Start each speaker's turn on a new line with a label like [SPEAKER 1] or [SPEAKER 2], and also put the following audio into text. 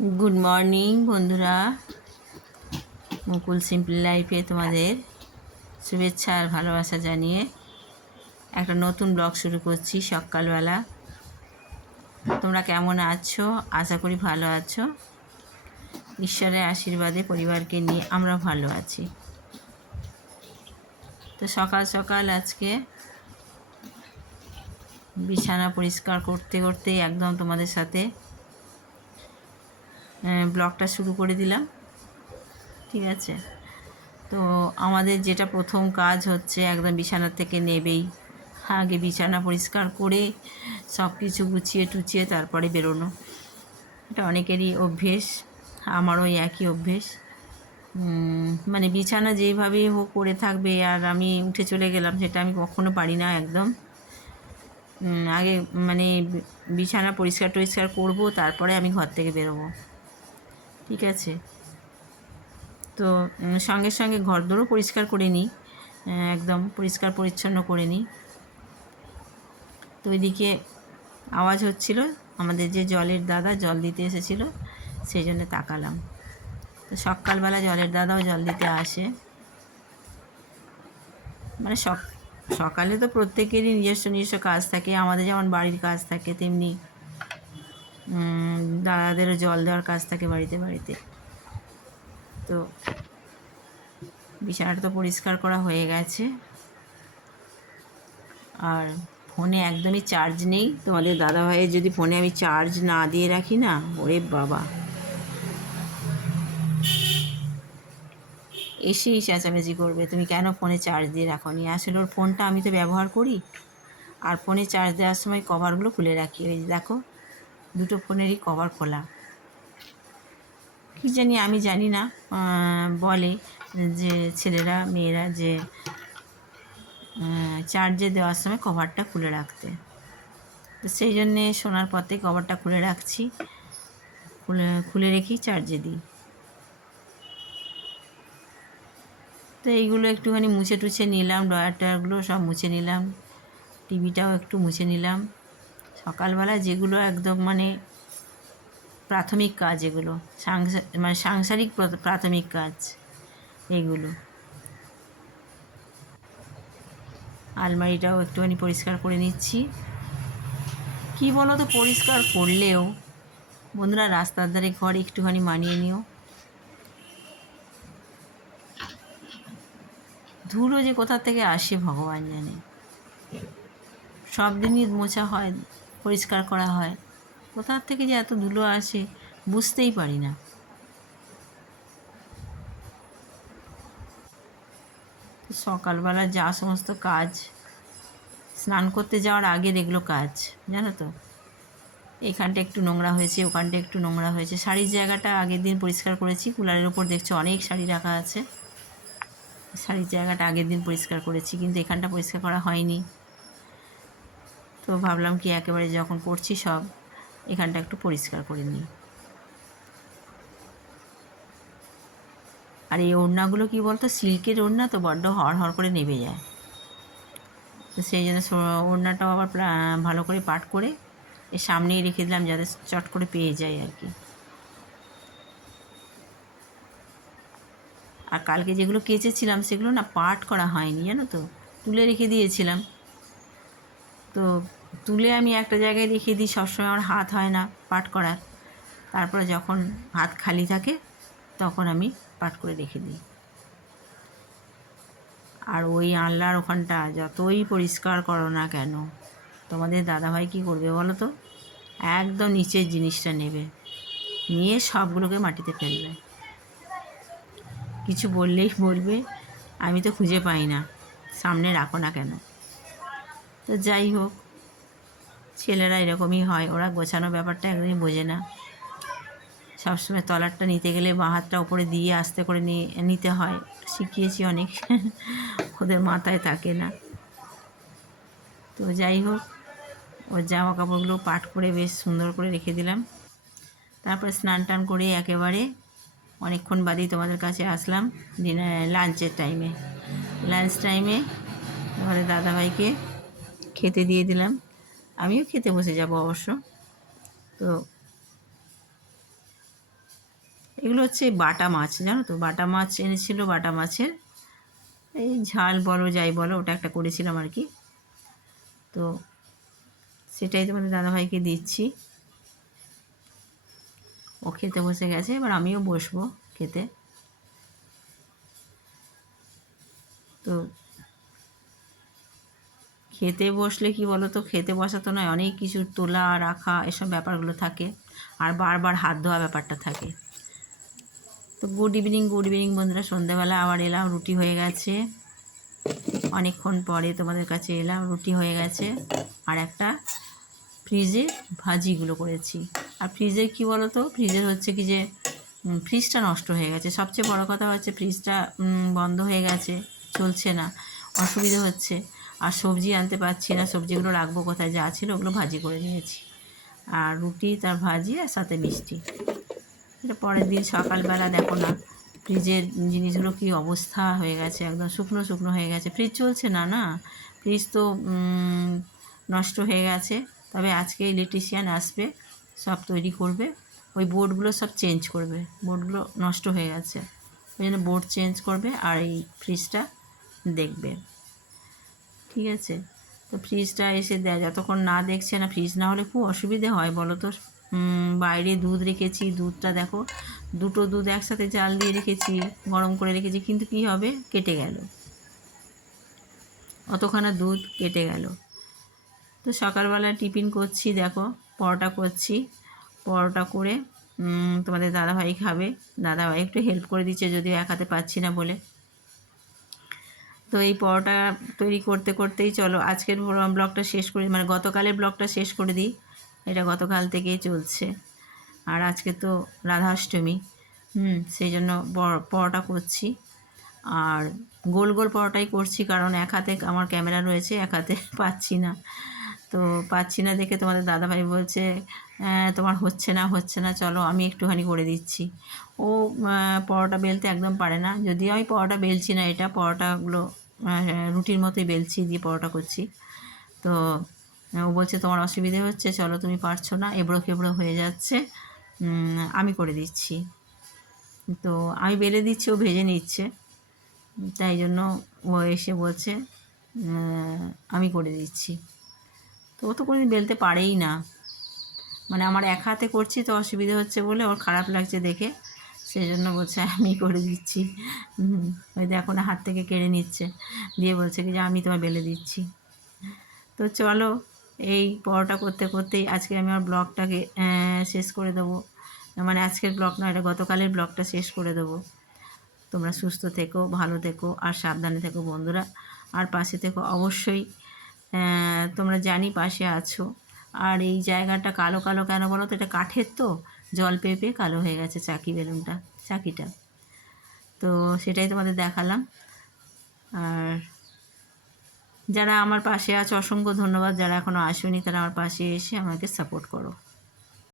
[SPEAKER 1] Good morning বন্ধুরা। মুকুল simple লাইফে তোমাদের শুভেচ্ছা আর ভালোবাসা জানিয়ে একটা নতুন ব্লগ শুরু করছি সকালবেলা। তোমরা কেমন আছো? আশা করি ভালো আছো। ঈশ্বরের আশীর্বাদে পরিবারকে নিয়ে আমরা ভালো আছি। তো সকাল সকাল আজকে বিছানা পরিষ্কার করতে করতে একদম তোমাদের সাথে ব্লগটা শুরু করে দিলাম। ঠিক আছে? তো আমাদের যেটা প্রথম কাজ হচ্ছে একদম বিছানা থেকে নেবেই। আগে বিছানা পরিষ্কার করে সব কিছু গুছিয়ে টুচিয়ে তারপরে বেরোনো। এটা অনেকেরই অভ্যেস, আমারও একই অভ্যেস। মানে বিছানা যেইভাবে হোক করে থাকবে, আর আমি উঠে চলে গেলাম সেটা আমি কখনো পারি না একদম। আগে মানে বিছানা পরিষ্কার টরিষ্কার করব, তারপরে আমি ঘর থেকে বেরোবো। ঠিক আছে। তো সঙ্গে সঙ্গে ঘর দোরও পরিষ্কার করে নিই একদম পরিষ্কার পরিচ্ছন্ন করে নিই। তো ওইদিকে আওয়াজ হচ্ছিল, আমাদের যে জলের দাদা জল দিতে এসেছিল, সেই জন্য তাকালাম। তো সকালবেলা জলের দাদাও জল দিতে আসে। মানে সক, সকালে তো প্রত্যেকেরই নিজস্ব নিজস্ব কাজ থাকে, আমাদের যেমন বাড়ির কাজ থাকে, তেমনি দাদাদেরও জল দেওয়ার কাজ থাকে বাড়িতে বাড়িতে। তো বিছানাটা তো পরিষ্কার করা হয়ে গেছে। আর ফোনে একদমই চার্জ নেই। তোমাদের দাদাভাইয়ের যদি ফোনে আমি চার্জ না দিয়ে রাখি না, ওরে বাবা। এসেই চেঁচামেচি করবে, তুমি কেন ফোনে চার্জ দিয়ে রাখো নি আসলে ওর ফোনটা আমি তো ব্যবহার করি। আর ফোনে চার্জ দেওয়ার সময় কভারগুলো খুলে রাখি। ওই দেখো দুটো ফোনেরই কভার খোলা। কী জানি আমি জানি না বলে যে ছেলেরা, মেয়েরা যে চার্জে দেওয়ার সময় কভারটা খুলে রাখতে। তো সেই জন্যে শোনার পথে কভারটা খুলে রাখছি। খুলে খুলে রেখেই চার্জে দিই। তো এইগুলো একটুখানি মুছে টুছে নিলাম ডয়ার টয়ারগুলো সব মুছে নিলাম টিভিটাও একটু মুছে নিলাম। সকালবেলা যেগুলো একদম মানে প্রাথমিক কাজ এগুলো সাংসার মানে সাংসারিক প্রাথমিক কাজ এগুলো। আলমারিটাও একটুখানি পরিষ্কার করে নিচ্ছি। কি বলো তো পরিষ্কার করলেও বন্ধুরা রাস্তার ধারে ঘর একটুখানি মানিয়ে নিও। ধুলো যে কোথা থেকে আসে ভগবান জানে। সব দিনই মোছা হয় পরিষ্কার করা হয়। কোথার থেকে যে এত ধুলো আসে বুঝতেই পারি না। সকালবেলা যা সমস্ত কাজ, স্নান করতে যাওয়ার আগের এগুলো কাজ, জানো তো? এখানটা একটু নোংরা হয়েছে, ওখানটা একটু নোংরা হয়েছে। শাড়ির জায়গাটা আগের দিন পরিষ্কার করেছি, কুলারের ওপর দেখছ অনেক শাড়ি রাখা আছে। শাড়ির জায়গাটা আগের দিন পরিষ্কার করেছি, কিন্তু এখানটা পরিষ্কার করা হয়নি। তো ভাবলাম কি একেবারে যখন করছি সব এখানটা একটু পরিষ্কার করে নিই। আর এই ওড়নাগুলো কী বলতো? সিল্কের ওড়না তো বড্ড হড় হড় করে নেবে যায়। তো সেই জন্য ওড়নাটাও আবার ভালো করে পাট করে এর সামনেই রেখে দিলাম যাতে চট করে পেয়ে যায় আর কি। আর কালকে যেগুলো কেচেছিলাম সেগুলো না পাট করা হয়নি, জানো তো? তুলে রেখে দিয়েছিলাম। তো তুলে আমি একটা জায়গায় রেখে দিই, সবসময় আমার হাত হয় না পাঠ করার। তারপরে যখন হাত খালি থাকে, তখন আমি পাঠ করে রেখে দিই। আর ওই আনলার ওখানটা যতই পরিষ্কার করো না কেন, তোমাদের দাদাভাই কী করবে বলো তো? একদম নিচের জিনিসটা নেবে, নিয়ে সবগুলোকে মাটিতে ফেলবে। কিছু বললেই বলবে, আমি তো খুঁজে পাই না, সামনে রাখো না কেন। তো যাই হোক ছেলেরা এরকমই হয়, ওরা গোছানো ব্যাপারটা একদমই বোঝে না। সবসময় তলারটা নিতে গেলে বাঁ হাতটা ওপরে দিয়ে আস্তে করে নিতে হয়। শিখিয়েছি অনেক, ওদের মাথায় থাকে না। তো যাই হোক, ওর জামা কাপড়গুলো পাট করে বেশ সুন্দর করে রেখে দিলাম। তারপরে স্নান টান করে একেবারে অনেকক্ষণ বাদেই তোমাদের কাছে আসলাম ডিনার, লাঞ্চের টাইমে। লাঞ্চ টাইমে আমাদের দাদাভাইকে খেতে দিয়ে দিলাম। আমিও খেতে বসে যাব অবশ্য। তো এগুলো হচ্ছে বাটা মাছ, জানো তো? বাটা মাছ এনেছিল, বাটা মাছের এই ঝাল বলো, যাই বলো, ওটা একটা করেছিলাম আর কি। তো সেটাই তোমাদের দাদাভাইকে দিচ্ছি। ও খেতে বসে গেছে, এবার আমিও বসবো খেতে। তো খেতে বসলে কি বলো তো খেতে বসা তো নয়, অনেক কিছু তোলা, রাখা, এসব ব্যাপারগুলো থাকে। আর বারবার হাত ধোয়া ব্যাপারটা থাকে। তো গুড ইভিনিং গুড ইভিনিং বন্ধুরা, সন্ধ্যাবেলা আবার এলাম, রুটি হয়ে গেছে। অনেকক্ষণ পরে তোমাদের কাছে এলাম, রুটি হয়ে গেছে। আর একটা ফ্রিজে ভাজিগুলো করেছি। আর ফ্রিজের কি বলো তো ফ্রিজের হচ্ছে কি যে ফ্রিজটা নষ্ট হয়ে গেছে। সবচেয়ে বড় কথা হচ্ছে ফ্রিজটা বন্ধ হয়ে গেছে, চলছে না। অসুবিধা হচ্ছে। আর সবজি আনতে পারছি না, সবজিগুলো রাখব কোথায়, যা ছিল ওগুলো ভাজি করে নিয়েছি। আর রুটি, তার ভাজি আর সাথে মিষ্টি। এটা পরের দিন সকালবেলা দেখো না, ফ্রিজের জিনিসগুলো কি অবস্থা হয়ে গেছে, একদম শুকনো শুকনো হয়ে গেছে। ফ্রিজ চলছে না না? ফ্রিজ তো নষ্ট হয়ে গেছে। তবে আজকে ইলেকট্রিশিয়ান আসবে, সব তৈরি করবে। ওই বোর্ডগুলো সব চেঞ্জ করবে, বোর্ডগুলো নষ্ট হয়ে গেছে। ওই জন্য বোর্ড চেঞ্জ করবে আর এই ফ্রিজটা দেখবে। ঠিক আছে? তো ফ্রিজটা এসে দেয় যতক্ষণ না দেখছে না ফ্রিজ না হলে খুব অসুবিধে হয়, বলো তো। বাইরে দুধ রেখেছি, দুধটা দেখো। দুটো দুধ একসাথে জাল দিয়ে রেখেছি, গরম করে রেখেছি, কিন্তু কি হবে? কেটে গেল। অতখানা দুধ কেটে গেল। তো সকালবেলা টিফিন করছি, দেখো, পরোটা করছি। পরোটা করে তোমাদের দাদাভাই খাবে। দাদাভাই একটু হেল্প করে দিচ্ছে, যদিও এক হাতে পাচ্ছি না বলে। তো এই পরোটা তৈরি করতে করতেই চলো। আজকের ব্লগটা শেষ করে মানে গতকালের ব্লগটা শেষ করে দিই। এটা গতকাল থেকেই চলছে। আর আজকে তো রাধাষ্টমী। হুম, সেই জন্য পরোটা করছি। আর গোল গোল পরোটাই করছি, কারণ এক হাতে আমার ক্যামেরা রয়েছে, এক হাতে পাচ্ছি না। তো পাচ্ছি না দেখে তোমাদের দাদাভাই বলছে তোমার হচ্ছে না হচ্ছে না, চলো আমি একটুখানি করে দিচ্ছি। ও পরোটা বেলতে একদম পারে না। যদিও আমি পরোটা বেলছি না, এটা পরোটাগুলো রুটির মতোই বেলছি, দিয়ে পরোটা করছি। তো, ও বলছে, তোমার অসুবিধে হচ্ছে, চলো তুমি পারছ না, এবড়ো খেবড়ো হয়ে যাচ্ছে আমি করে দিচ্ছি। তো আমি বেলে দিচ্ছি, ও ভেজে নিচ্ছে। তাই জন্য ও এসে বলছে আমি করে দিচ্ছি। তো ও তো কোনোদিন বেলতে পারেই না। মানে আমার এক হাতে করছি, তো অসুবিধে হচ্ছে বলে, ওর খারাপ লাগছে দেখে। সেই জন্য বলছে, আমি করে দিচ্ছি। ওই দেখো না হাত থেকে কেড়ে নিচ্ছে। দিয়ে বলছে কি যে, আমি তোমায় বেলে দিচ্ছি। তো চলো, এই পরোটা করতে করতেই আজকে আমি আমার ব্লগটাকে শেষ করে দেবো। মানে আজকের ব্লগ না এটা গতকালের ব্লগটা শেষ করে দেবো। তোমরা সুস্থ থেকো, ভালো থেকো, আর সাবধানে থেকো বন্ধুরা। আর পাশে থেকো অবশ্যই। তোমরা জানি পাশে আছো। আর এই জায়গাটা কালো কালো কেন বলো তো? এটা কাঠের তো। জল পেয়ে পেয়ে কালো হয়ে গেছে চাকি বেলুনটা, চাকিটা। তো সেটাই তোমাদের দেখালাম। আর যারা আমার পাশে আছে, অসংখ্য ধন্যবাদ। যারা এখনও আসেনি, তারা আমার পাশে এসে আমাকে সাপোর্ট করো।